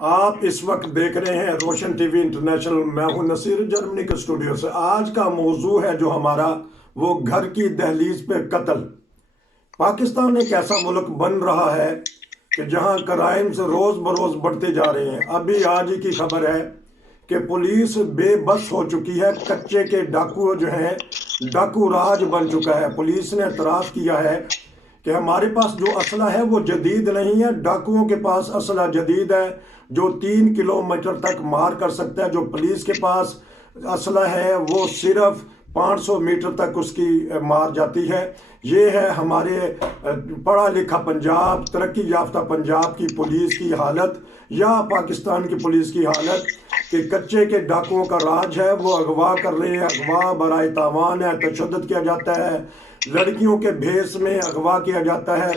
आप इस वक्त देख रहे हैं रोशन टीवी इंटरनेशनल। मैं हूं नसीर, जर्मनी के स्टूडियो से। आज का मौजू है जो हमारा, वो घर की दहलीज पे कत्ल। पाकिस्तान एक ऐसा मुल्क बन रहा है कि जहां क्राइम्स रोज बरोज बढ़ते जा रहे हैं। अभी आज ही की खबर है कि पुलिस बेबस हो चुकी है। कच्चे के डाकू जो हैं, डाकू राज बन चुका है। पुलिस ने एतराफ़ किया है कि हमारे पास जो असला है वो जदीद नहीं है, डाकुओं के पास असला जदीद है जो 3 किलोमीटर तक मार कर सकता है। जो पुलिस के पास असला है वो सिर्फ 500 मीटर तक उसकी मार जाती है। ये है हमारे पढ़ा लिखा पंजाब, तरक्की याफ्ता पंजाब की पुलिस की हालत, या पाकिस्तान की पुलिस की हालत कि कच्चे के डाकुओं का राज है। वो अगवा कर रहे हैं, अगवा बराए तावान है, तशद्दुद किया जाता है, लड़कियों के भेस में अगवा किया जाता है,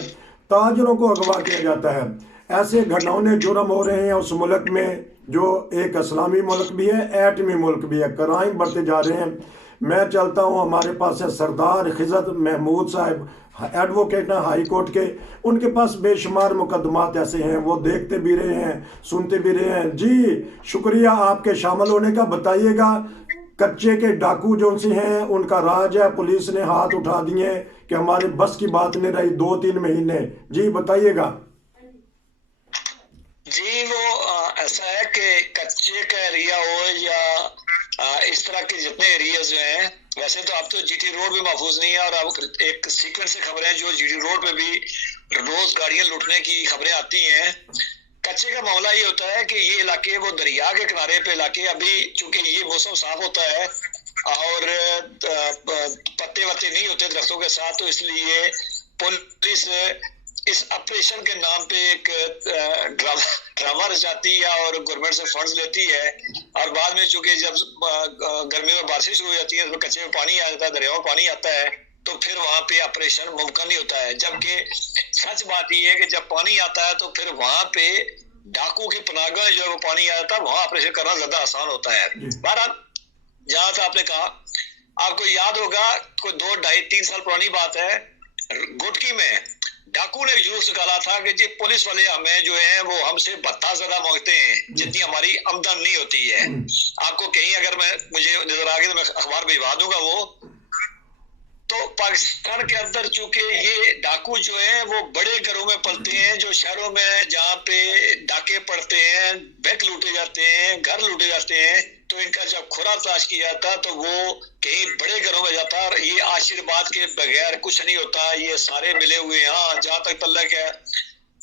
ताजरों को अगवा किया जाता है। ऐसे घिनौने जुर्म हो रहे हैं उस मुल्क में जो एक इस्लामी मुल्क भी है, एटमी मुल्क भी है। क्राइम बढ़ते जा रहे हैं। मैं चलता हूँ, हमारे पास है सरदार खिजत महमूद साहब, एडवोकेट हैं हाई कोर्ट के। उनके पास बेशुमार मुकदमात ऐसे हैं, वो देखते भी रहे हैं, सुनते भी रहे हैं। जी शुक्रिया आपके शामिल होने का। बताइएगा, कच्चे के डाकू जो से हैं उनका राज है, पुलिस ने हाथ उठा दिए कि हमारे बस की बात नहीं रही 2-3 महीने। जी बताइएगा। जी वो ऐसा है कि कच्चे का एरिया हो या इस तरह के जितने एरियाज जो हैं, वैसे तो अब तो जीटी रोड भी महफूज नहीं है। और अब एक सीक्वेंस से खबरें जो जीटी रोड पे भी रोज गाड़ियां लूटने की खबरें आती हैं। कच्चे का मामला ये होता है कि ये इलाके वो दरिया के किनारे पे इलाके, अभी चूंकि ये मौसम साफ होता है और पत्ते वत्ते नहीं होते दरख्तों के साथ, तो इसलिए पुलिस इस ऑपरेशन के नाम पे एक ड्रामा रचाती है और गवर्नमेंट से फंड्स लेती है। और बाद में चूंकि जब गर्मी में बारिश शुरू हो जाती है तो कच्चे में पानी आ जाता है, दरियाओं में पानी आता है, तो फिर वहां पे ऑपरेशन मुमकिन नहीं होता है। जबकि सच बात यह है कि जब पानी आता है तो फिर वहां पे डाकू की पनाहगाह जो है वो पानी आ जाता है, वहां ऑपरेशन करना ज्यादा आसान होता है। बहरहाल, जहां से आपने कहा, आपको याद होगा कोई 2-2.5-3 साल पुरानी बात है, गुटकी में डाकू ने जुलूस निकाला था कि जी पुलिस वाले हमें जो है वो हमसे भत्ता ज्यादा मांगते हैं जितनी हमारी आमदन नहीं होती है। आपको कहीं अगर मुझे नजर आ गया तो मैं अखबार भिजवा दूंगा वो। तो पाकिस्तान के अंदर चूंकि ये डाकू जो है वो बड़े घरों में पलते हैं, जो शहरों में जहाँ पे डाके पड़ते हैं, बैंक लूटे जाते हैं, घर लूटे जाते हैं, तो इनका जब खुरा तलाश किया जाता तो वो कहीं बड़े घरों में जाता। और ये आशीर्वाद के बगैर कुछ नहीं होता, ये सारे मिले हुए हैं। हाँ, जहाँ तक तल्लक है,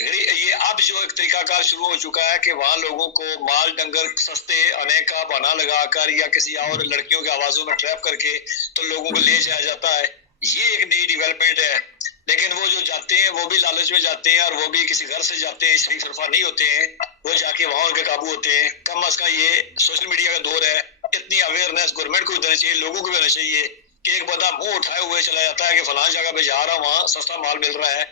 ये अब जो एक तरीकाकार शुरू हो चुका है कि वहां लोगों को माल डंगर सस्ते आने का बहाना लगाकर या किसी और लड़कियों की आवाजों में ट्रैप करके तो लोगों को ले जाया जाता है। ये एक नई डेवलपमेंट है। लेकिन वो जो जाते हैं वो भी लालच में जाते हैं और वो भी किसी घर से जाते हैं, शरीफ सरफा नहीं होते हैं, वो जाके वहां उनके काबू होते हैं। कम अज कम ये सोशल मीडिया का दौर है, इतनी अवेयरनेस गवर्नमेंट को भी देनी चाहिए, लोगों को भी होना चाहिए कि एक बंदा मुंह उठाए हुए चला जाता है कि फलां जगह पे जा रहा हूं, वहां सस्ता माल मिल रहा है।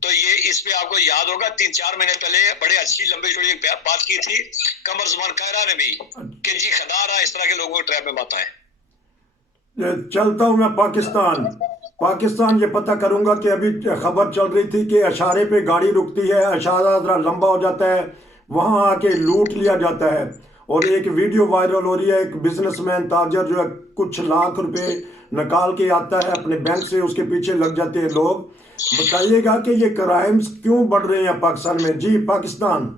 तो ये इस पे आपको याद होगा 3-4 महीने पहले बड़े अच्छी लंबी चौड़ी एक बात की थी कमर जुमान कायरा ने भी कि जी खदारा इस तरह के लोगों को ट्रैप में मत आए। चलता हूं मैं पाकिस्तान ये पता करूंगा कि अभी खबर चल रही थी कि अशारे पे गाड़ी रुकती है, अशारा जरा लंबा हो जाता है, वहां आके लूट लिया जाता है। और एक वीडियो वायरल हो रही है, एक बिजनेसमैन ताजर जो है कुछ लाख रुपए निकाल के आता है अपने बैंक से, उसके पीछे लग जाते हैं लोग। बताइएगा कि ये क्राइम्स क्यों बढ़ रहे हैं पाकिस्तान में। जी पाकिस्तान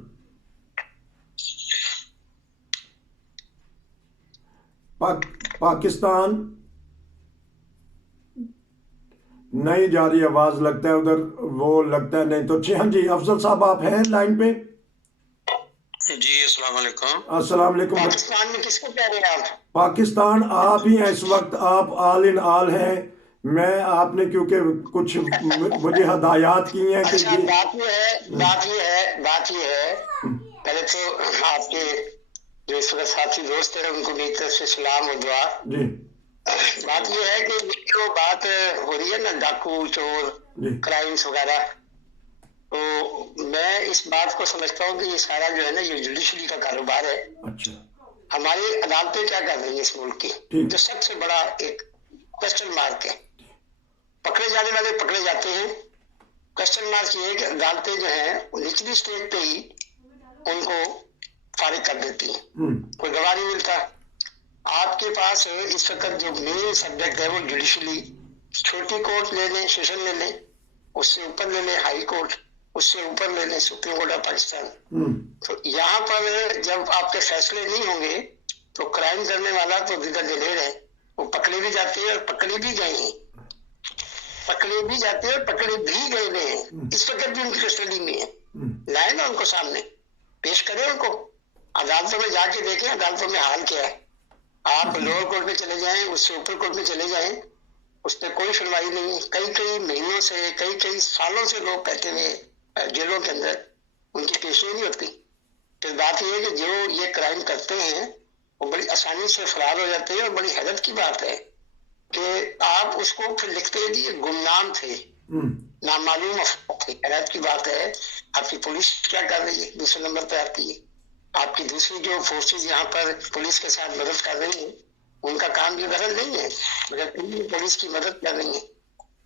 नहीं जा रही आवाज, लगता है उधर वो लगता है नहीं तो। हाँ जी, अफजल साहब आप हैं लाइन पे। जी अस्सलाम वालेकुम। अस्सलाम वालेकुम। पाकिस्तान में किसको कह रहे हैं आप? पाकिस्तान आप ही हैं इस वक्त, आप आल इन आल हैं। मैं आपने क्योंकि कुछ मुझे हदायत की हैं कि अच्छा, बात ये है पहले तो आपके जो इस वक्त साथी दोस्त हैं उनको मेरी तरफ से सलाम और दुआ। जी बात ये है कि जो बात हो रही है ना, डाकू चोर क्राइम्स वगैरह, तो मैं इस बात को समझता हूँ कि ये सारा जो है ना ये जुडिशरी का कारोबार है। अच्छा, हमारी अदालतें क्या कर रही है इस मुल्क की, जो सबसे बड़ा एक क्वेश्चन मार्क है। पकड़े जाने वाले पकड़े जाते हैं, क्वेश्चन मार्क ये है कि अदालतें जो है निचली स्टेज पे ही उनको फारिग कर देती है, कोई गवाह नहीं मिलता। आपके पास इस वक्त जो मेन सब्जेक्ट है वो जुडिशली, छोटी कोर्ट ले लें, सेशन ले लें, उससे ऊपर ले लें हाई कोर्ट, उससे ऊपर ले लें सुप्रीम कोर्ट ऑफ पाकिस्तान। तो यहाँ पर जब आपके फैसले नहीं होंगे तो क्राइम करने वाला तो दिग्गज दलेर है, वो पकड़े भी जाते हैं और पकड़े भी गए हैं, पकड़े भी जाते हैं और पकड़े भी गए हैं, इस वक्त भी उनकी कस्टडी में है। लाए ना उनको सामने, पेश करें उनको, अदालतों में जाके देखें अदालतों में हाल क्या है। आप लोअर कोर्ट में चले जाएं, उससे ऊपर कोर्ट में चले जाएं, उस पर कोई सुनवाई नहीं है। कई कई महीनों से, कई कई सालों से लोग बैठे हुए जेलों के अंदर, उनकी पेशी नहीं होती। तो बात यह है कि जो ये क्राइम करते हैं वो बड़ी आसानी से फरार हो जाते हैं। और बड़ी हैरत की बात है कि आप उसको फिर लिखते दिए गुमनाम थे, नामालूम थे। हैरत की बात है, आपकी पुलिस क्या कर रही है, दूसरे नंबर पर आती है। आपकी दूसरी जो फोर्सेज यहाँ पर पुलिस के साथ मदद कर रही है, उनका काम ये गलत नहीं है, मगर पुलिस की मदद कर रही है।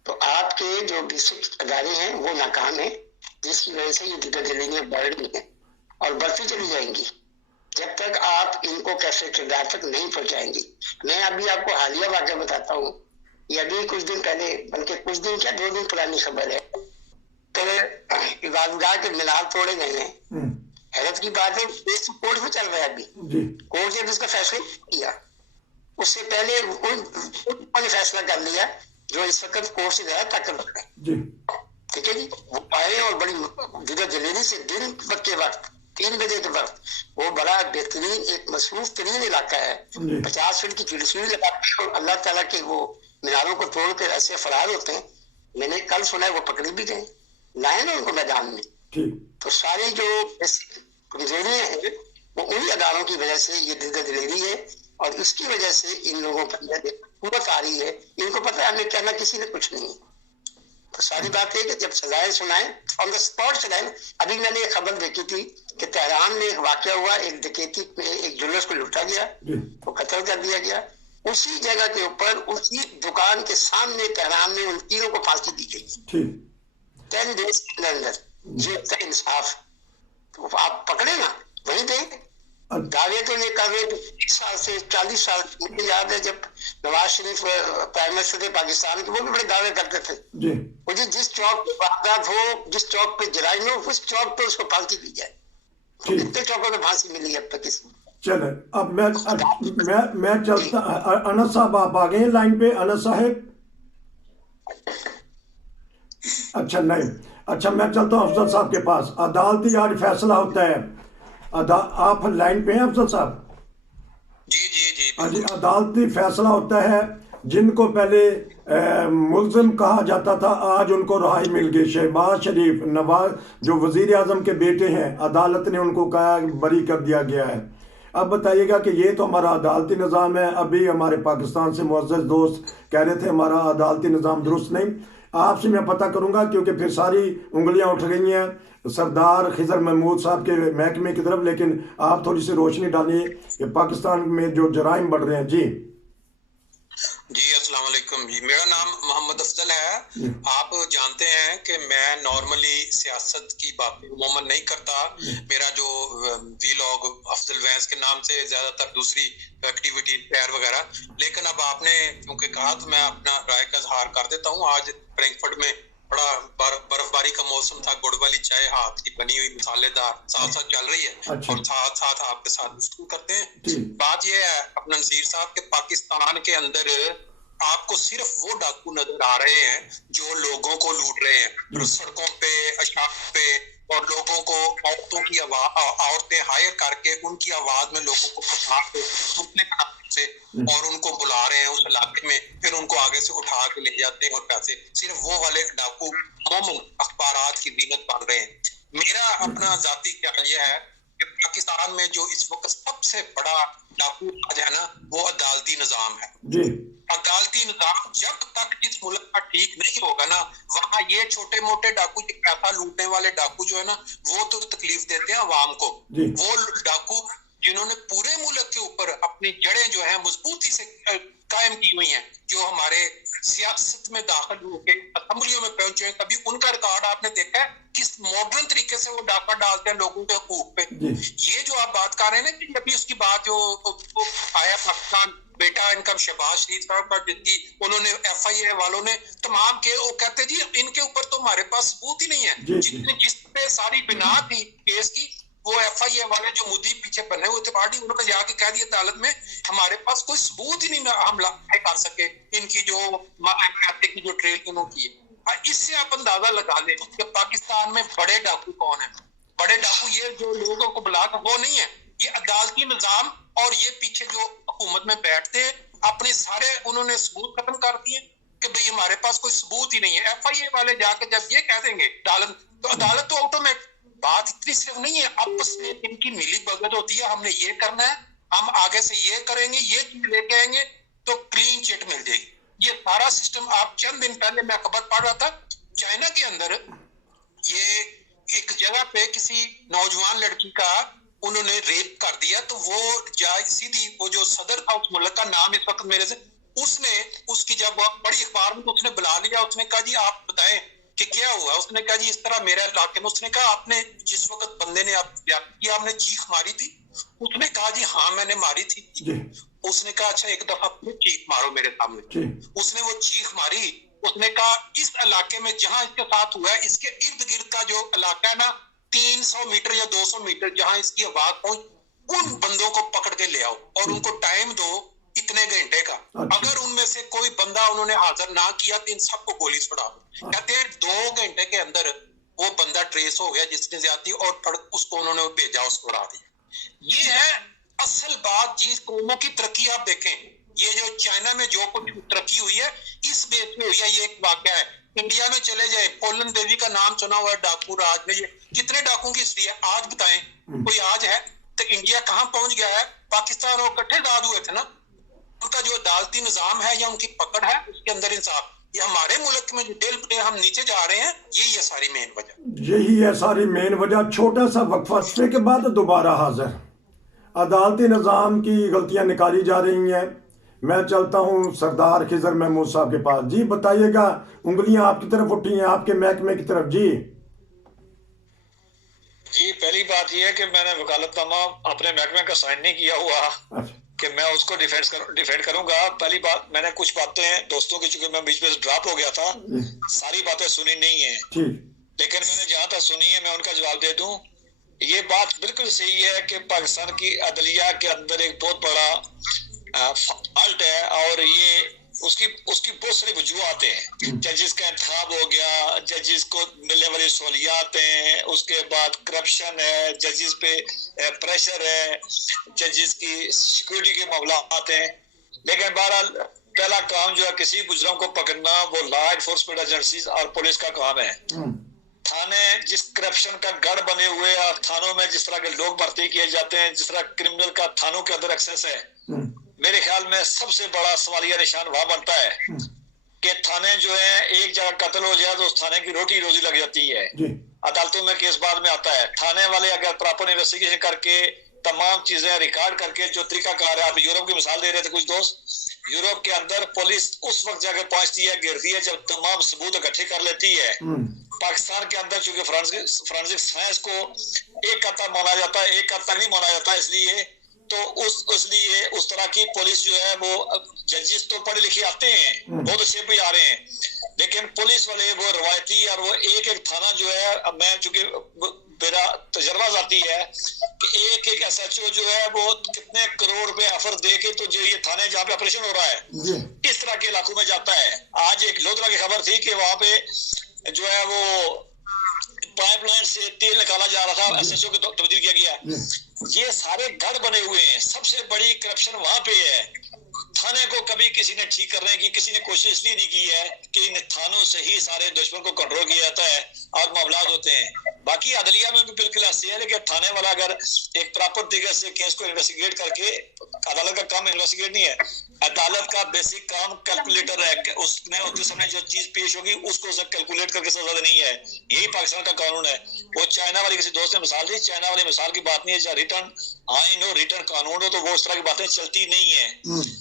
तो आपके जो बेसिक अदारे हैं वो नाकाम है, जिसकी वजह से ये दिग्गज बढ़ रही है और बढ़ती चली जाएंगी जब तक आप इनको कैसे किरदार तक नहीं पहुंचाएंगे। मैं अभी आपको हालिया वाक़या बताता हूँ, ये अभी कुछ दिन पहले, बल्कि कुछ दिन क्या 2 दिन पुरानी खबर है। तो इबादतगाह के मीनार तोड़े गए हैं। हैरत की बात है, कोर्ट में चल रहा है अभी, कोर्ट ने इसका फैसला किया, उससे पहले उन्होंने फैसला कर लिया जो इस वक्त कोर्ट से गया तक रखा है। ठीक है जी, वो आए और बड़ी दिग्गज जलेरी से दिन के वक्त 3 बजे के वक्त, वो बड़ा बेहतरीन एक मसरूफ तरीन इलाका है, 50 फीट की जुडिशरी लगा के और अल्लाह ताला के वो मीनारों को तोड़ कर ऐसे फरार होते हैं। मैंने कल सुना है वो पकड़ी भी गए, लाए ना उनको मैदान में। तो सारी जो कमजोरियां हैं वो उन्हीं अदारों की वजह से ये दिग्गज दलेरी है, और इसकी वजह से इन लोगों के अंदर कुव्वत आ रही है। इनको पता है हमें कहना किसी ने कुछ नहीं। तो सारी बात है कि जब सजाएं सुनाएं ऑन द स्पॉट सजाएं। अभी मैंने एक खबर देखी थी कि तेहरान में एक वाकया हुआ, एक डकैती में एक ज्वेलर्स को लूटा गया, वो कत्ल कर दिया गया। उसी जगह के ऊपर, उसी दुकान के सामने तेहरान में उन तीनों को फांसी दी गई 10 डेज के अंदर। ये होता है इंसाफ। तो आप पकड़े ना वहीं पे दावे तो ये कर रहे 30 साल से 40 साल। मुझे याद है जब नवाज शरीफ प्राइम मिनिस्टर थे पाकिस्तान के, वो भी बड़े दावे करते थे मुझे जिस चौक पे वारदात हो, जिस चौक पे जराइम हो, उस चौक पे उसको फांसी दी जाए। तो कितने चौकों पे फांसी मिली अब तक इसमें। चले, अब मैं चलता। अनस साहब आप आ गए लाइन पे? अनस साहब, अच्छा नहीं, अच्छा मैं चलता हूँ अफजल साहब के पास। अदालती आज फैसला होता है, आप लाइन पे हैं अफजल साहब? जी, अदालती फैसला होता है। जिनको पहले मुल्जिम कहा जाता था, आज उनको रहाई मिल गई। शहबाज शरीफ, नवाज जो वजीर आजम के बेटे हैं, अदालत ने उनको कहा बरी कर दिया गया है। अब बताइएगा कि ये तो हमारा अदालती निज़ाम है। अभी हमारे पाकिस्तान से मुअज़्ज़ज़ दोस्त कह रहे थे हमारा अदालती निज़ाम दुरुस्त नहीं। आपसे मैं पता करूंगा, क्योंकि फिर सारी उंगलियां उठ गई हैं सरदार खिजर महमूद साहब के महकमे की तरफ। लेकिन आप थोड़ी सी रोशनी डालिए कि पाकिस्तान में जो जराइम बढ़ रहे हैं। जी अस्सलाम वालेकुम जी, मेरा नाम मोहम्मद अफजल है। आप जानते हैं कि मैं नॉर्मली सियासत की बातें उमूमन नहीं करता। मेरा जो वीलॉग अफजल वैंस के नाम से ज्यादातर दूसरी एक्टिविटी सैर वगैरह, लेकिन अब आपने क्योंकि कहा तो मैं अपना राय का इजहार कर देता हूँ। आज फ्रैंकफर्ट में बड़ा बर्फबारी का मौसम था, गुड़ वाली चाय हाथ की बनी हुई मसालेदार साथ साथ चल रही है। अच्छा। और साथ साथ आपके साथ गुफ्तगू करते हैं। बात यह है अपना नज़ीर साहब के पाकिस्तान के अंदर आपको सिर्फ वो डाकू नजर आ रहे हैं जो लोगों को लूट रहे हैं, जो सड़कों पे, अशाक पे, और लोगों को औरतें हायर करके उनकी आवाज में लोगों को से और उनको बुला रहे हैं उस इलाके में, फिर उनको आगे से उठा के ले जाते हैं और पैसे। सिर्फ वो वाले डाकू अखबारात की बीनत बन रहे हैं। मेरा अपना जाती ख्याल यह है कि पाकिस्तान में जो इस वक्त सबसे बड़ा डाकू राज है ना, वो अदालती निजाम है। अदालती निजाम जब तक इस मुल्क का ठीक नहीं होगा ना, वहाँ ये छोटे मोटे डाकू, पैसा लूटने वाले डाकू जो है ना, वो तो तकलीफ देते हैं अवाम को। वो डाकू जिन्होंने पूरे मुल्क के ऊपर अपनी जड़ें जो है मजबूती से कायम की हुई हैं, जो हमारे सियासत में दाखिल होकर असेंबलियों में पहुंचे हैं, कभी उनका रिकॉर्ड आपने देखा है? किस मॉडर्न तरीके से वो डाका डालते हैं लोगों के हकूक पे। ये जो आप बात कर रहे हैं ना कि अभी उसकी बात जो आया पाकिस्तान बेटा इनका शहबाज शरीफ साहब का जिसकी उन्होंने FIA वालों ने तमाम के वो कहते जी इनके ऊपर तो हमारे पास सबूत ही नहीं है, जिस पे सारी बिना थी केस की वो FIA वाले जो मुद्दी पीछे बने हुए थे पार्टी उन्होंने जाके कह दिया अदालत में हमारे पास कोई सबूत ही नहीं हम कर सके इनकी जो की जो ट्रेल इन्होंने की है। इससे आप अंदाजा लगा लें कि पाकिस्तान में बड़े डाकू कौन है। बड़े डाकू ये जो लोगों को बुला कर वो नहीं है, ये अदालती निजाम और ये पीछे जो हुकूमत में बैठते हैं अपने सारे उन्होंने सबूत खत्म कर दिए कि भाई हमारे पास कोई सबूत ही नहीं है। FIA वाले जाके जब ये कह देंगे अदालत तो अदालत तो ऑटोमेटिक बात इतनी सिर्फ नहीं है, आपस में इनकी मिली भगत होती है, हमने ये करना है, हम आगे से ये करेंगे, ये चीज लेके आएंगे तो क्लीन चिट मिल जाएगी। ये सारा सिस्टम आप चंद दिन पहले मैं खबर पढ़ रहा था चाइना के अंदर ये एक जगह पे किसी नौजवान लड़की का उन्होंने रेप कर दिया तो वो सीधी वो जो सदर था उस मुल्क का नाम इस वक्त मेरे से उसने उसकी जब बड़ी अखबार में तो उसने बुला लिया, उसने कहा जी आप बताएं कि क्या हुआ। उसने कहा जी इस तरह मेरे इलाके में, उसने कहा आपने जिस वक्त बंदे ने आपने चीख मारी थी, उसने कहा जी हाँ मैंने मारी थी। उसने कहा अच्छा एक दफा फिर चीख मारो मेरे सामने। उसने वो चीख मारी, उसने कहा इस इलाके में जहां इसके साथ हुआ है इसके इर्द गिर्द का जो इलाका है ना 300 मीटर या 200 मीटर जहां इसकी आवाज पहुंच उन बंदों को पकड़ के ले आओ और उनको टाइम दो इतने घंटे का। अगर उनमें से कोई बंदा उन्होंने हाजिर ना किया तो इन सबको गोली छुड़ा दो। कहते हैं 2 घंटे के अंदर वो बंदा ट्रेस हो गया जिसने ज्यादा और उसको उन्होंने भेजा, उसको उड़ा दिया। ये है असल बात। जिस कौमों की तरक्की आप देखें, ये जो चाइना में जो कुछ तरक्की हुई है इस बेस में हुई है। ये एक वाकया है। इंडिया में चले जाए, फूलन देवी का नाम सुना हुआ है, डाकू राज में ये कितने डाकुओं की हिस्ट्री है। आज बताएं कोई आज है तो इंडिया कहां पहुंच गया है। पाकिस्तान और इकट्ठे दाद हुए थे ना, उनका जो अदालती निजाम है या उनकी पकड़ है उसके अंदर इंसाफ, ये हमारे मुल्क में जो डे हम नीचे जा रहे हैं यही है सारी मेन वजह। यही है सारी मेन वजह। छोटा सा वक्फे के बाद दोबारा हाजिर। अदालती निज़ाम की गलतियां निकाली जा रही हैं। मैं चलता हूं सरदार खिजर महमूद साहब के पास। जी बताइएगा, उंगलियां आपकी तरफ उठी हैं, आपके महकमे की तरफ। जी पहली बात यह है कि मैंने वकालतनामा अपने महकमे का साइन नहीं किया हुआ कि मैं उसको डिफेंड करूंगा। पहली बात, मैंने कुछ बातें दोस्तों की, चूंकि मैं बीच में ड्रॉप हो गया था, सारी बातें सुनी नहीं है, लेकिन मैंने जहां तक सुनी है मैं उनका जवाब दे दूं। ये बात बिल्कुल सही है कि पाकिस्तान की अदलिया के अंदर एक बहुत बड़ा फॉल्ट है और ये उसकी बहुत सारी वजूहत हैं। जजेस का इंतखाब हो गया, जजेस को मिलने वाली सहूलियात हैं, उसके बाद करप्शन है, जजेस पे प्रेशर है, जजेस की सिक्योरिटी के मामलात हैं। लेकिन बहरहाल पहला काम जो है किसी मुजरम को पकड़ना वो लॉ एनफोर्समेंट एजेंसीज और पुलिस का काम है। थाने जिस करप्शन का गढ़ बने हुए और थानों में जिस तरह के लोग भर्ती किए जाते हैं, जिस तरह क्रिमिनल का थानों के अंदर एक्सेस है, मेरे ख्याल में सबसे बड़ा सवालिया निशान वहां बनता है कि थाने जो है एक जगह कत्ल हो जाए तो उस थाने की रोटी रोजी लग जाती है। अदालतों में केस बाद में आता है। थाने वाले अगर प्रॉपर इन्वेस्टिगेशन करके तमाम चीजें रिकॉर्ड करके जो तरीका कार है, आप यूरोप की मिसाल दे रहे थे कुछ दोस्त, यूरोप के अंदर पुलिस उस वक्त जाकर पहुंचती है, गिरती है जब तमाम सबूत इकट्ठे कर लेती है। पाकिस्तान के अंदर चूंकि फोरेंसिक साइंस को एक हद तक माना जाता है, एक हद तक नहीं माना जाता, इसलिए तो इसलिए उस तरह की पुलिस जो है वो जजेस तो पढ़े लिखे आते हैं, बहुत अच्छे भी आ रहे हैं, लेकिन पुलिस वाले वो रवायती और वो एक थाना जो है, मैं चूंकि मेरा तजर्बा जाती है कि एक SHO जो है वो कितने करोड़ रुपए ऑफर दे के तो जो ये थाने जहाँ पे ऑपरेशन हो रहा है इस तरह के इलाकों में जाता है। आज एक लोधरा की खबर थी कि वहां पे जो है वो पाइपलाइन से तेल निकाला जा रहा था, SHO को तब्दील किया गया। ये सारे गढ़ बने हुए हैं। सबसे बड़ी करप्शन वहां पे है। थाने को कभी किसी ने ठीक करने की किसी ने कोशिश इसलिए नहीं की है कि इन थानों से ही सारे दुश्मन को कंट्रोल किया जाता है और मामला होते हैं। बाकी अदलिया में भी बिल्कुल ऐसे है, लेकिन थाने वाला अगर एक प्रॉपर तरीके से केस को इन्वेस्टिगेट करके, अदालत का काम इन्वेस्टिगेट नहीं है, अदालत का बेसिक काम कैलकुलेटर है, उसने उसके सामने जो चीज पेश होगी उसको सब कैलकुलेट करके सजा देनी है। यही पाकिस्तान का कानून है। वो चाइना वाली किसी दोस्त ने मिसाल दी, चाइना वाली मिसाल की बात नहीं है, जहाँ रिटर्न आइन हो, रिटर्न कानून हो, तो वो उस तरह की बातें चलती नहीं है।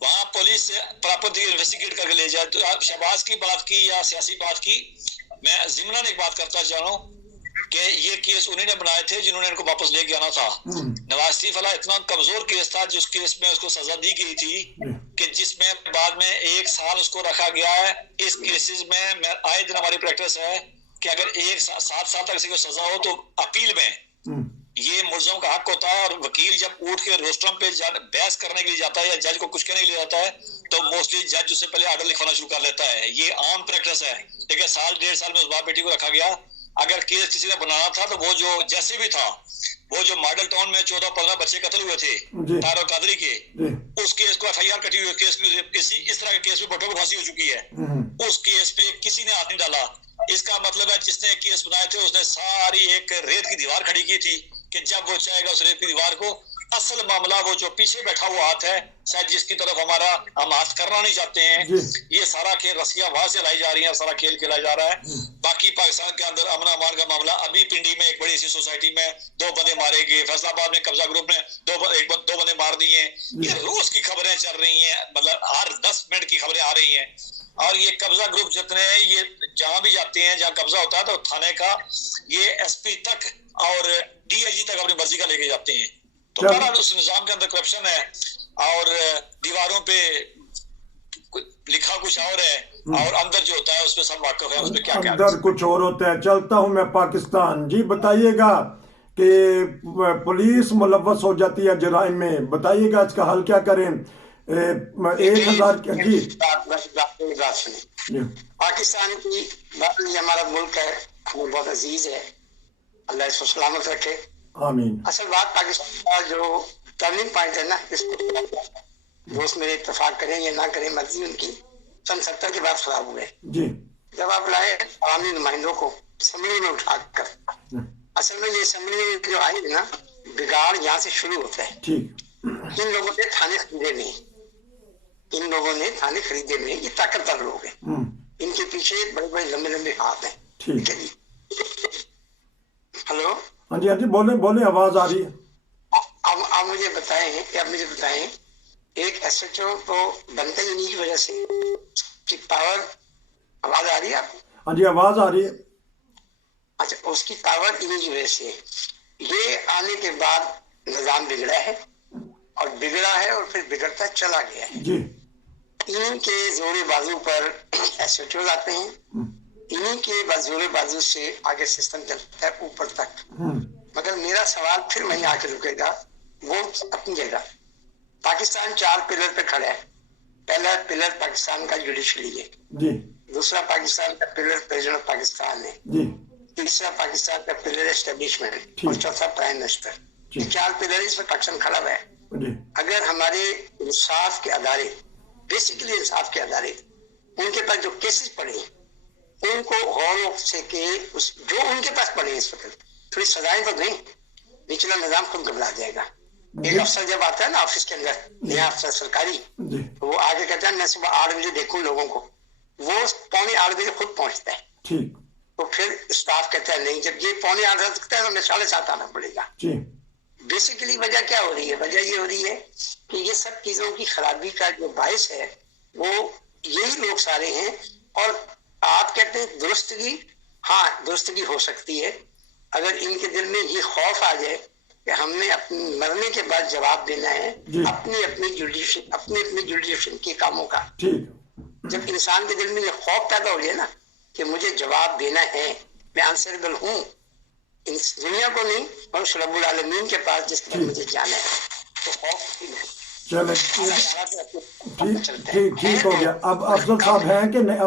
वहां पुलिस प्रॉपर इन्वेस्टिगेट करके ले जाए। तो आप शहबाज की बात की या सियासी बात की, मैं जिमनन एक बात करता जा रहा हूँ कि ये केस उन्हीं ने बनाए थे जिन्होंने इनको वापस लेके आना था। नवाज आसिफ अला इतना कमजोर केस था जिस केस में उसको सजा दी गई थी कि जिसमें बाद में 1 साल उसको रखा गया है। इस केसेस में मैं आए दिन हमारी प्रैक्टिस है कि अगर 7 साल तक किसी को सजा हो तो अपील में ये मुलजम का हक होता है, और वकील जब उठ के रोस्ट्रम पे बहस करने के लिए जाता है या जज को कुछ कहने के लिए जाता है तो मोस्टली जज उससे पहले आर्डर लिखवाना शुरू कर लेता है। ये आम प्रैक्टिस है। लेकिन 1.5 साल में उस बाप बेटी को रखा गया। अगर केस किसी ने बनाना था तो वो जो जैसे भी था, वो जो मॉडल टाउन में 14-15 बच्चे कत्ल हुए थे तारो कादरी के, उस केस को FIR कटी हुई केस इस तरह के केस में बटों को फांसी हो चुकी है। उस केस पे किसी ने हाथ नहीं डाला। इसका मतलब है जिसने केस बनाए थे उसने सारी एक रेत की दीवार खड़ी की थी कि जब वो चाहेगा उस रेत की दीवार को। असल मामला वो जो पीछे बैठा हुआ हाथ है, शायद जिसकी तरफ हम हाथ करना नहीं चाहते हैं, ये सारा खेल रस्सियां वहां से लाई जा रही है, सारा खेल खेला जा रहा है। बाकी पाकिस्तान के अंदर अमन अमान का मामला, अभी पिंडी में एक बड़ी सी सोसाइटी में 2 बंदे मारे गए, फैसलाबाद में कब्जा ग्रुप ने 2 बंदे मार दिए। ये रोज की खबरें चल रही हैं, मतलब हर 10 मिनट की खबरें आ रही हैं। और ये कब्जा ग्रुप जितने हैं, ये जहां भी जाते हैं, जहां कब्जा होता है तो थाने का ये SP तक और DIG तक अपनी मर्जी का लेके जाते हैं। तो बहरहाल उस निजाम के अंदर करप्शन है और दीवारों पे लिखा कुछ और है और अंदर जो होता है उसमें सब वाकिफ है, उसमें क्या अंदर कुछ और होता है। चलता हूं मैं पाकिस्तान। जी बताइएगा कि पुलिस मुलव्वस हो जाती है जराइम में, बताइएगा इसका हल क्या करें। 1000 जी पाकिस्तान की हमारा मुल्क है, हमें बहुत अजीज है, अल्लाह इसको सलामत रखे, आमीन। असल बात पाकिस्तान का जो टर्निंग पॉइंट है ना, इसको दोस्त मेरे इत्तेफाक करें या ना करें, मर्जी उनकी, 70 के बाद खराब हुए जी। जब आप लाए अवामी नुमाइंदों को असेंबली में उठाकर, असल में ये असेंबली जो आई है ना, बिगाड़ यहाँ से शुरू होता है। इन लोगों ने थाने खरीदे नहीं, इन लोगों ने थाने खरीदे नहीं, ये ताकतवर लोग हैं, इनके पीछे बड़े बड़े लंबे लंबे हाथ हैं। ठीक है जी। हेलो, हाँ जी बोले आवाज आ रही है। आप मुझे बताएं एक SHO तो बनता ही इन्हीं की वजह से कि पावर, आवाज आ रही है आपको? हाँ जी आवाज आ रही है। अच्छा, उसकी पावर इन्हीं की वजह से, ये आने के बाद निजाम बिगड़ा है और फिर बिगड़ता चला गया है जी। इनके जोरे बाजू पर SHO आते हैं, इन्हीं के जोरे बाजू से आगे सिस्टम चलता है ऊपर तक। मगर मेरा सवाल फिर वहीं आके रुकेगा, वो अपनी जगह। पाकिस्तान 4 पिलर पे खड़ा है। पहला पिलर पाकिस्तान का जुडिशरी है जी, दूसरा पाकिस्तान का पिलर प्रेसिडेंट ऑफ पाकिस्तान है जी, तीसरा पाकिस्तान का पिलर एस्टेब्लिशमेंट और चौथा प्राइम मिनिस्टर। ये 4 पिलर इसमें पाकिस्तान खड़ा हुआ है। अगर हमारे इंसाफ के अदारे, बेसिकली इंसाफ के अदारे, उनके पास जो केसेस पड़े उनको गौर से के जो उनके पास पड़े इस वक्त थोड़ी सजाएं तो दें, निचला निजाम खुद घबरा जाएगा। एक अफसर जब आता है ना ऑफिस के अंदर, नया अफसर सरकारी, तो वो आगे कहता है मैं सुबह 8 बजे देखूं लोगों को, वो 7:45 बजे खुद पहुंचता है। तो फिर स्टाफ कहता है नहीं, जब ये 7:45 हो सकता है तो मैं 7:30 आना पड़ेगा। बेसिकली वजह क्या हो रही है? वजह ये हो रही है कि ये सब चीजों की खराबी का जो बायस है वो यही लोग सारे हैं। और आप कहते हैं दुरुस्तगी, हाँ दुरुस्तगी हो सकती है अगर इनके दिल में ये खौफ आ जाए कि हमने अपने मरने के बाद जवाब देना है अपनी जुडिशरी के कामों का। जब इंसान के दिल में ये खौफ पैदा हो जाए ना कि मुझे जवाब देना है, मैं आंसरेबल हूँ इस दुनिया को नहीं और उस रब्बुल आलमीन के पास जिसके पास मुझे जाना है, तो खौफ चले ठीक हो गया। अब अफजल साहब हैं कि नहीं?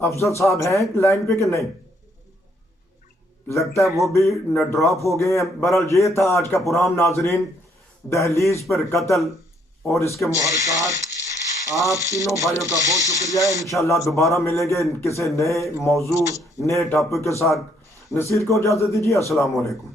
अफजल साहब हैं लाइन पे कि नहीं? लगता है वो भी ड्रॉप हो गए हैं। बहरहाल ये था आज का प्रोग्राम नाजरीन, दहलीज पर कत्ल और इसके मुहर्रिकात। आप तीनों भाइयों का बहुत शुक्रिया। इंशाल्लाह दोबारा मिलेंगे किसी नए मौजू, नए टॉपिक के साथ। नसीर को इजाज़त दीजिए। अस्सलाम वालेकुम।